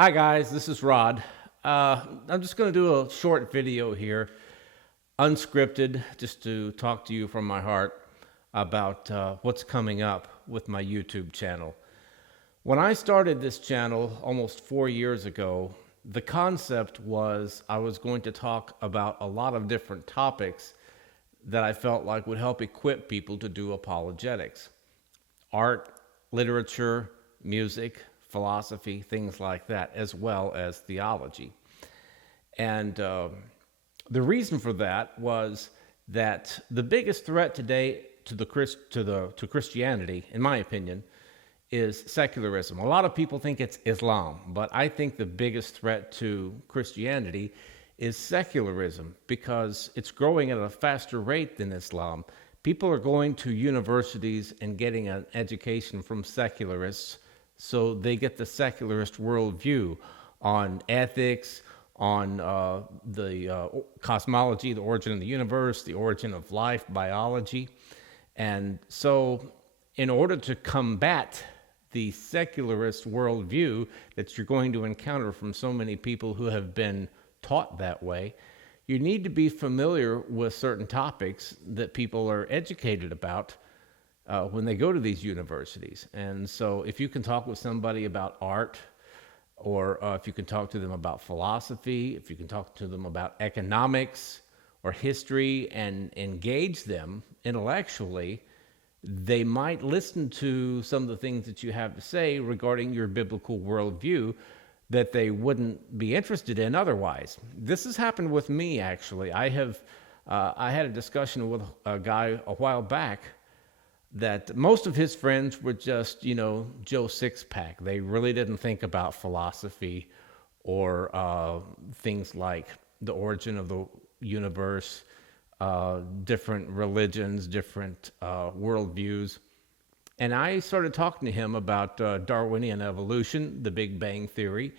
Hi guys, this is Rod. I'm just going to do a short video here, unscripted, just to talk to you from my heart about what's coming up with my YouTube channel. When I started this channel almost 4 years ago, the concept was I was going to talk about a lot of different topics that I felt like would help equip people to do apologetics. Art, literature, music, philosophy, things like that, as well as theology. And the reason for that was that the biggest threat today to Christianity, in my opinion, is secularism. A lot of people think it's Islam, but I think the biggest threat to Christianity is secularism because it's growing at a faster rate than Islam. People are going to universities and getting an education from secularists, so they get the secularist worldview on ethics, on the cosmology, the origin of the universe, the origin of life, biology. And so in order to combat the secularist worldview that you're going to encounter from so many people who have been taught that way, you need to be familiar with certain topics that people are educated about when they go to these universities. And so if you can talk with somebody about art, or if you can talk to them about philosophy, if you can talk to them about economics or history and engage them intellectually, they might listen to some of the things that you have to say regarding your biblical worldview that they wouldn't be interested in otherwise. This has happened with me, actually. I had a discussion with a guy a while back that most of his friends were just, Joe Sixpack. They really didn't think about philosophy or things like the origin of the universe, different religions, different worldviews. And I started talking to him about Darwinian evolution, the Big Bang Theory,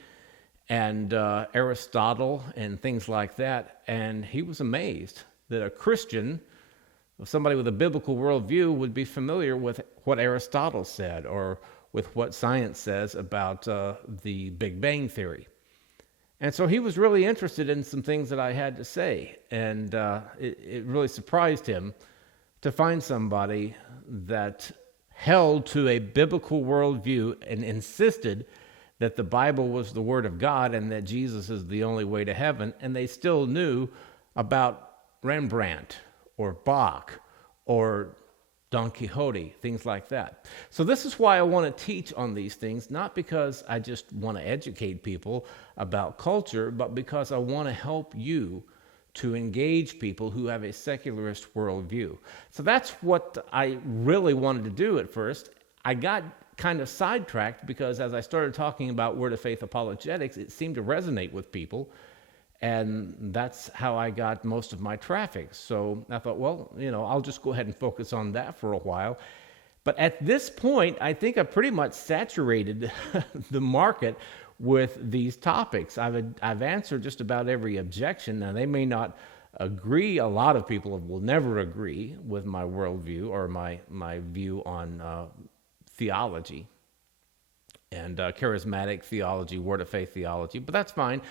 and Aristotle and things like that. And he was amazed that a Christian, somebody with a biblical worldview, would be familiar with what Aristotle said or with what science says about the Big Bang Theory. And so he was really interested in some things that I had to say. And it really surprised him to find somebody that held to a biblical worldview and insisted that the Bible was the Word of God and that Jesus is the only way to heaven, and they still knew about Rembrandt or Bach or Don Quixote, things like that. So this is why I want to teach on these things, not because I just want to educate people about culture, but because I want to help you to engage people who have a secularist worldview. So that's what I really wanted to do at first. I got kind of sidetracked because as I started talking about Word of Faith apologetics, it seemed to resonate with people, and that's how I got most of my traffic. So I thought, well, I'll just go ahead and focus on that for a while. But at this point, I think I've pretty much saturated the market with these topics. I've answered just about every objection. Now, they may not agree. A lot of people will never agree with my worldview or my view on theology and charismatic theology, Word of Faith theology, but that's fine.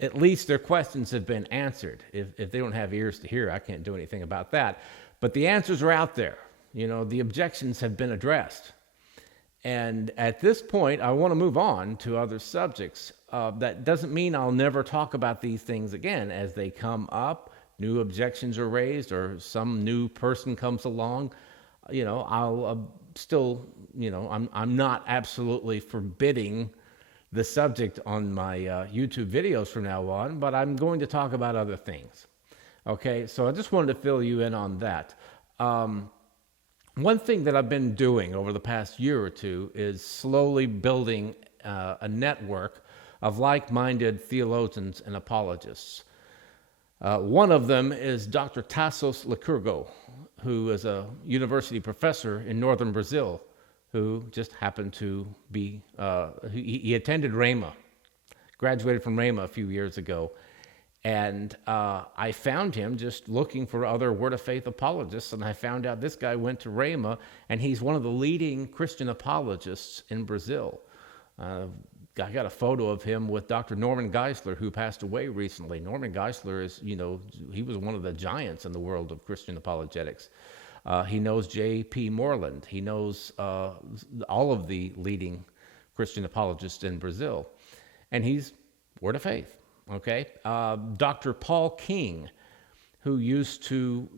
At least their questions have been answered. If they don't have ears to hear, I can't do anything about that. But the answers are out there. The objections have been addressed. And at this point, I want to move on to other subjects. That doesn't mean I'll never talk about these things again. As they come up, new objections are raised, or some new person comes along, I'll still, I'm not absolutely forbidding the subject on my YouTube videos from now on, but I'm going to talk about other things. Okay, so I just wanted to fill you in on that. One thing that I've been doing over the past year or two is slowly building a network of like-minded theologians and apologists. One of them is Dr. Tassos Lycurgo, who is a university professor in northern Brazil, who just happened to be, he attended Rhema, graduated from Rhema a few years ago. And I found him just looking for other Word of Faith apologists, and I found out this guy went to Rhema, and he's one of the leading Christian apologists in Brazil. I got a photo of him with Dr. Norman Geisler, who passed away recently. Norman Geisler is, he was one of the giants in the world of Christian apologetics. He knows J.P. Moreland. He knows all of the leading Christian apologists in Brazil. And he's Word of Faith, okay? Dr. Paul King, who used to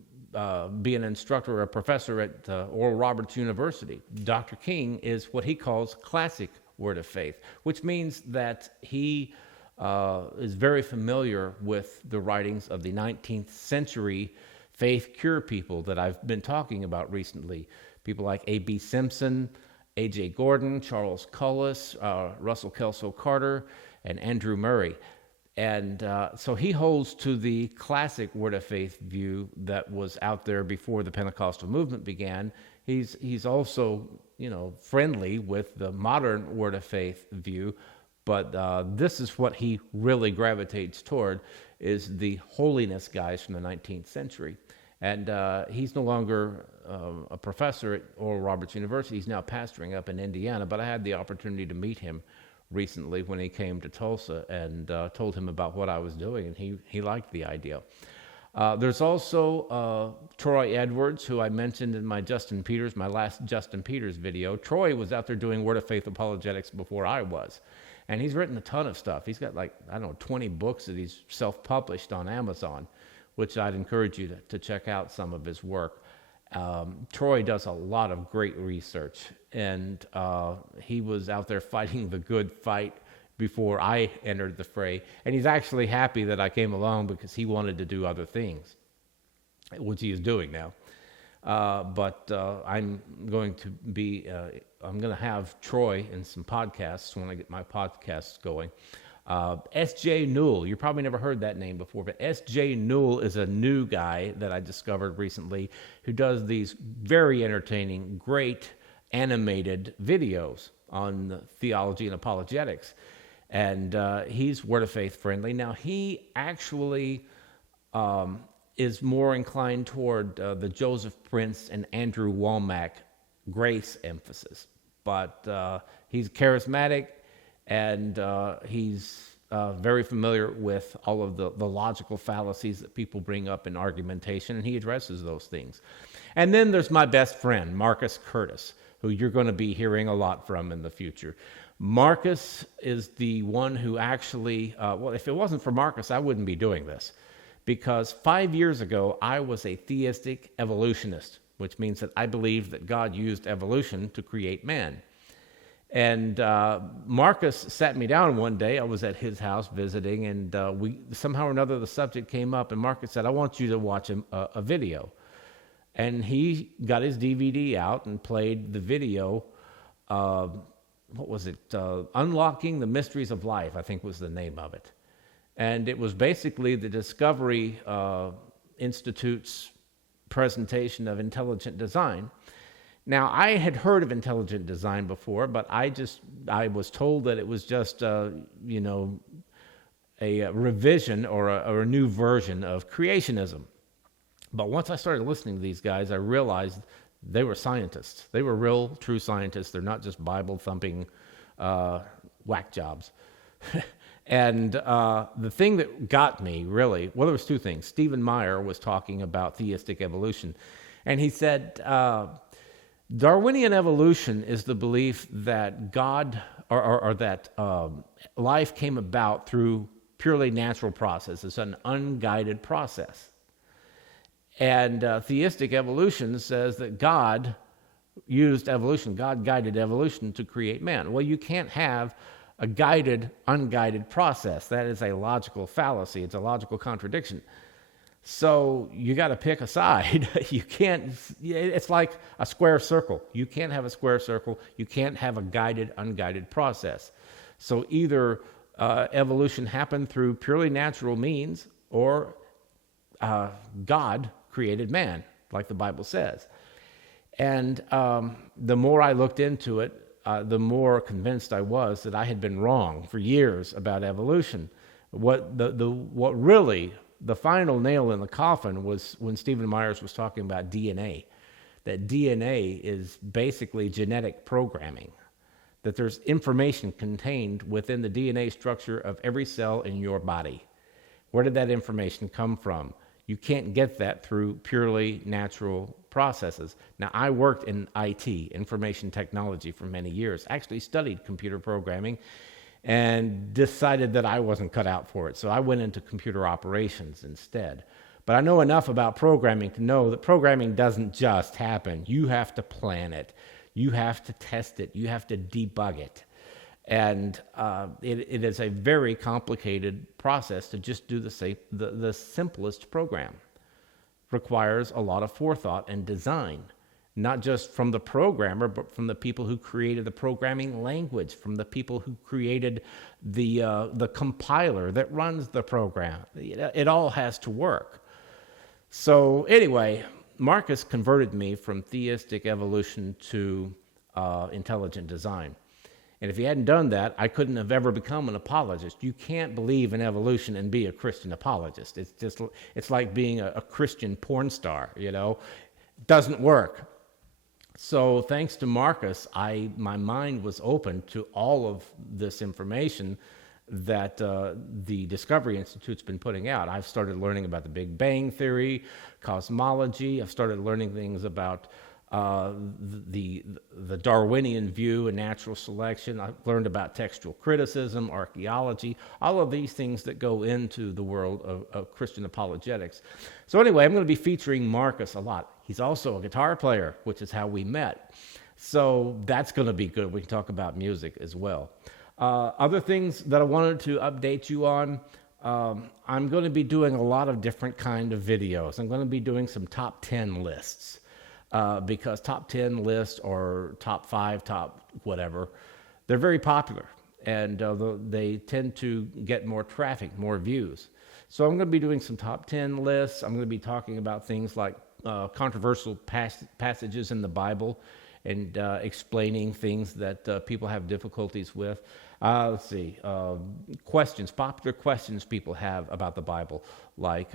be an instructor or a professor at Oral Roberts University. Dr. King is what he calls classic Word of Faith, which means that he is very familiar with the writings of the 19th century faith cure people that I've been talking about recently. People like A.B. Simpson, A.J. Gordon, Charles Cullis, Russell Kelso Carter, and Andrew Murray. And so he holds to the classic Word of Faith view that was out there before the Pentecostal movement began. He's also, friendly with the modern Word of Faith view, but this is what he really gravitates toward, is the holiness guys from the 19th century. And he's no longer a professor at Oral Roberts University. He's now pastoring up in Indiana, but I had the opportunity to meet him recently when he came to Tulsa, and told him about what I was doing, and he liked the idea. There's also Troy Edwards, who I mentioned in my last Justin Peters video. Troy was out there doing Word of Faith apologetics before I was, and he's written a ton of stuff. He's got 20 books that he's self-published on Amazon, which I'd encourage you to check out some of his work. Troy does a lot of great research, and he was out there fighting the good fight before I entered the fray. And he's actually happy that I came along, because he wanted to do other things, which he is doing now. But I'm going to have Troy in some podcasts when I get my podcasts going. S.J. Newell, you probably never heard that name before, but S.J. Newell is a new guy that I discovered recently who does these very entertaining, great animated videos on theology and apologetics. And he's Word of Faith friendly. Now, he actually is more inclined toward the Joseph Prince and Andrew Womack grace emphasis. But he's charismatic, and he's very familiar with all of the logical fallacies that people bring up in argumentation, and he addresses those things. And then there's my best friend, Marcus Curtis, who you're going to be hearing a lot from in the future. Marcus is the one who actually, if it wasn't for Marcus, I wouldn't be doing this. Because 5 years ago, I was a theistic evolutionist, which means that I believed that God used evolution to create man. And Marcus sat me down one day. I was at his house visiting, and we somehow or another the subject came up, and Marcus said, "I want you to watch a video." And he got his DVD out and played the video. What was it? Unlocking the Mysteries of Life, I think was the name of it. And it was basically the Discovery Institute's presentation of intelligent design. Now, I had heard of intelligent design before, but I was told that it was just, a revision or a new version of creationism. But once I started listening to these guys, I realized they were scientists. They were real, true scientists. They're not just Bible-thumping whack jobs. And the thing that got me, really, well, there was two things. Stephen Meyer was talking about theistic evolution, and he said, Darwinian evolution is the belief that God, or that life came about through purely natural process. It's an unguided process. And theistic evolution says that God used evolution, God guided evolution to create man. Well, you can't have a guided, unguided process. That is a logical fallacy. It's a logical contradiction. So you got to pick a side. You can't, it's like a square circle. You can't have a square circle. You can't have a guided, unguided process. So either evolution happened through purely natural means, or God created man, like the Bible says. And the more I looked into it, the more convinced I was that I had been wrong for years about evolution. What really the final nail in the coffin was when Stephen Myers was talking about DNA. That DNA is basically genetic programming. that there's information contained within the DNA structure of every cell in your body. Where did that information come from? You can't get that through purely natural processes. Now, I worked in IT, information technology, for many years, actually studied computer programming, and decided that I wasn't cut out for it. So I went into computer operations instead. But I know enough about programming to know that programming doesn't just happen. You have to plan it. You have to test it. You have to debug it. And it is a very complicated process to just do the simplest program. Requires a lot of forethought and design, not just from the programmer, but from the people who created the programming language, from the people who created the compiler that runs the program. It all has to work. So anyway, Marcus converted me from theistic evolution to intelligent design. And if he hadn't done that, I couldn't have ever become an apologist. You can't believe in evolution and be a Christian apologist. It's like being a Christian porn star, It doesn't work. So thanks to Marcus, my mind was open to all of this information that the Discovery Institute's been putting out. I've started learning about the Big Bang Theory, cosmology. I've started learning things about the Darwinian view and natural selection. I've learned about textual criticism, archaeology, all of these things that go into the world of Christian apologetics. So anyway, I'm going to be featuring Marcus a lot. He's also a guitar player, which is how we met. So that's going to be good. We can talk about music as well. Other things that I wanted to update you on, I'm going to be doing a lot of different kind of videos. I'm going to be doing some top 10 lists. Because top 10 lists or top 5, top whatever, they're very popular, and they tend to get more traffic, more views. So I'm going to be doing some top 10 lists. I'm going to be talking about things like controversial passages in the Bible and explaining things that people have difficulties with. Let's see, popular questions people have about the Bible, like,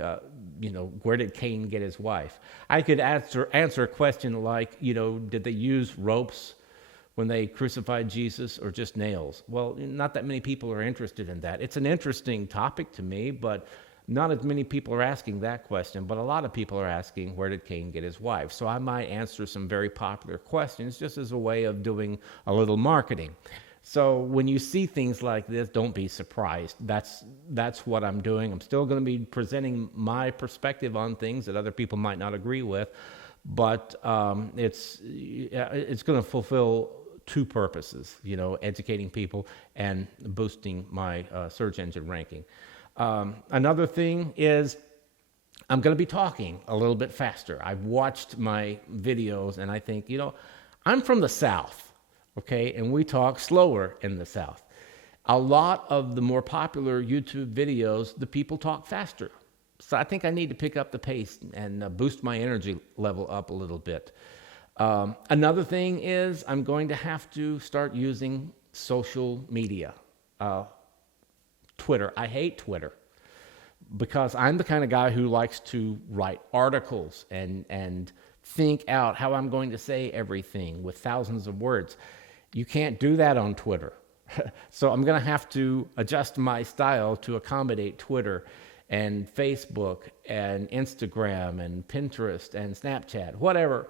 where did Cain get his wife? I could answer a question like, did they use ropes when they crucified Jesus or just nails? Well, not that many people are interested in that. It's an interesting topic to me, but not as many people are asking that question, but a lot of people are asking, where did Cain get his wife? So I might answer some very popular questions just as a way of doing a little marketing. So when you see things like this, don't be surprised. That's what I'm doing. I'm still going to be presenting my perspective on things that other people might not agree with, but it's going to fulfill two purposes, educating people and boosting my search engine ranking. Another thing is I'm going to be talking a little bit faster. I've watched my videos and I think, I'm from the South. Okay, and we talk slower in the South. A lot of the more popular YouTube videos, the people talk faster. So I think I need to pick up the pace and boost my energy level up a little bit. Another thing is I'm going to have to start using social media. Twitter. I hate Twitter because I'm the kind of guy who likes to write articles and think out how I'm going to say everything with thousands of words. You can't do that on Twitter. So I'm going to have to adjust my style to accommodate Twitter and Facebook and Instagram and Pinterest and Snapchat, whatever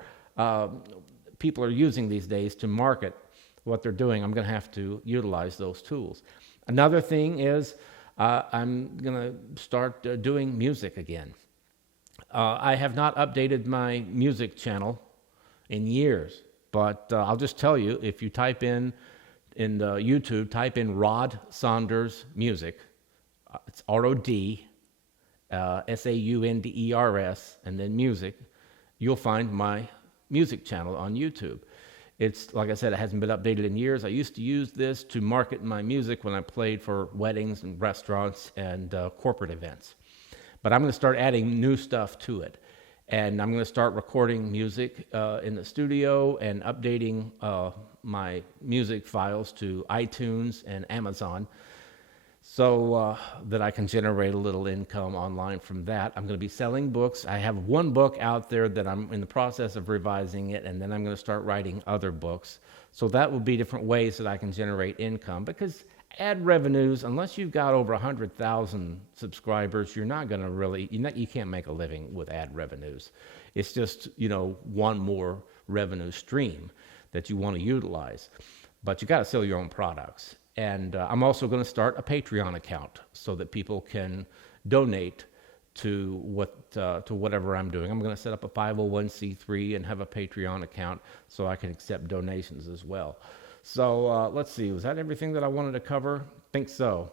people are using these days to market what they're doing. I'm going to have to utilize those tools. Another thing is I'm going to start doing music again. I have not updated my music channel in years. But I'll just tell you, if you type in YouTube, type in Rod Saunders Music, it's R-O-D, S-A-U-N-D-E-R-S, and then music, you'll find my music channel on YouTube. It's, like I said, it hasn't been updated in years. I used to use this to market my music when I played for weddings and restaurants and corporate events. But I'm going to start adding new stuff to it. And I'm going to start recording music in the studio and updating my music files to iTunes and Amazon. so that I can generate a little income online from that. I'm going to be selling books. I have one book out there that I'm in the process of revising it, and then I'm going to start writing other books. So that will be different ways that I can generate income, because ad revenues, unless you've got over 100,000 subscribers, you're not going to really, you can't make a living with ad revenues. It's just, one more revenue stream that you want to utilize. But you got to sell your own products. And I'm also going to start a Patreon account so that people can donate to whatever I'm doing. I'm going to set up a 501c3 and have a Patreon account so I can accept donations as well. So let's see, was that everything that I wanted to cover? I think so.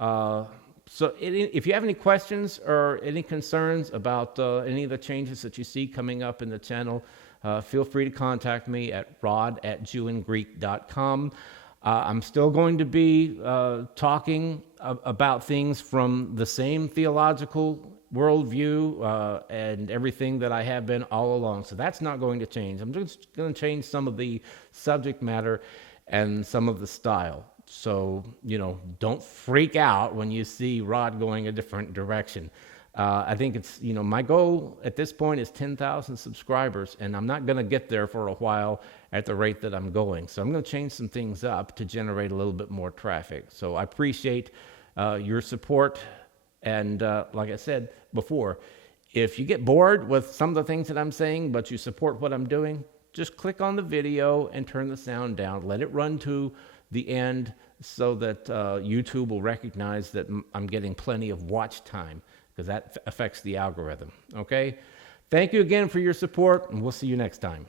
If you have any questions or any concerns about any of the changes that you see coming up in the channel, feel free to contact me at rod@jewandgreek.com. I'm still going to be talking about things from the same theological worldview and everything that I have been all along. So that's not going to change. I'm just going to change some of the subject matter and some of the style. So, don't freak out when you see Rod going a different direction. I think it's, my goal at this point is 10,000 subscribers, and I'm not going to get there for a while at the rate that I'm going. So I'm going to change some things up to generate a little bit more traffic. So I appreciate your support. And like I said before, if you get bored with some of the things that I'm saying, but you support what I'm doing, just click on the video and turn the sound down. Let it run to the end so that YouTube will recognize that I'm getting plenty of watch time, because that affects the algorithm. Okay? Thank you again for your support, and we'll see you next time.